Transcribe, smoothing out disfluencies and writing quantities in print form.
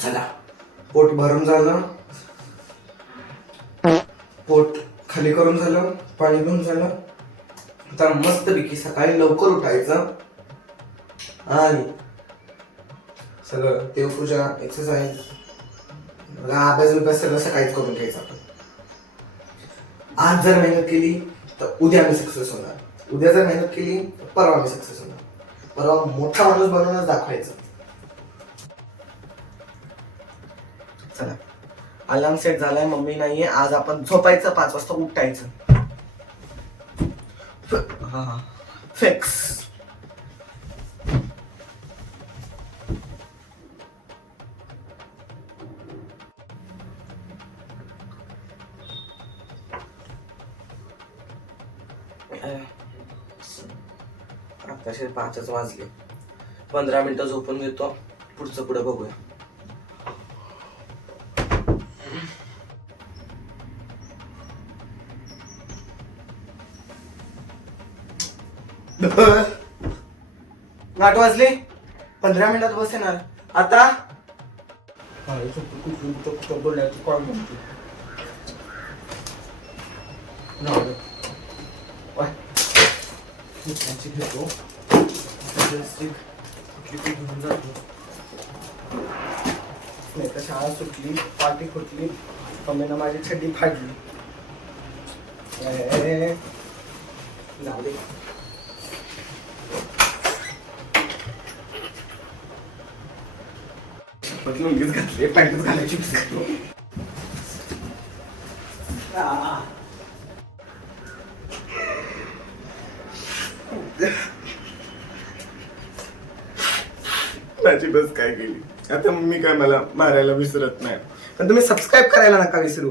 चला, पोट भरून झालं, पोट खाली करून झालं, पाणी पिऊन झालं. आता मस्तपैकी सकाळी लवकर उठायचं आणि सगळं देवपूजा, एक्सरसाइज, अभ्यास सगळं सकाळीच करून घ्यायचं. आज जर मेहनत केली तर उद्या मी सक्सेस होणार, उद्या जर मेहनत केली तर परवा मी सक्सेस होणार, परवा मोठा माणूस बनवूनच दाखवायचं. चला, अलार्म सेट झालाय, मम्मी नाहीये, आज आपण झोपायचं, 5 वाजता उठायचं. हा फिक्स. आताशे 5च वाजले. 15 मिनिटं झोपून घेतो, पुढचं पुढे बघूया. आठ वाजले, 15 मिनिटात बस येणार. आता बोलण्याची कॉल म्हणते. घेतो घेऊन जातो. नाही तर शाळा सुटली, पार्टी फुटली, मम्मीनं माझी छड्डी फाडली. जाऊ दे. लुंगीच घातली, पॅन्टच घालायची. माझी बस काय गेली. आता मम्मी काय मला मारायला विसरत नाही, पण तुम्ही सबस्क्राईब करायला नका विसरू.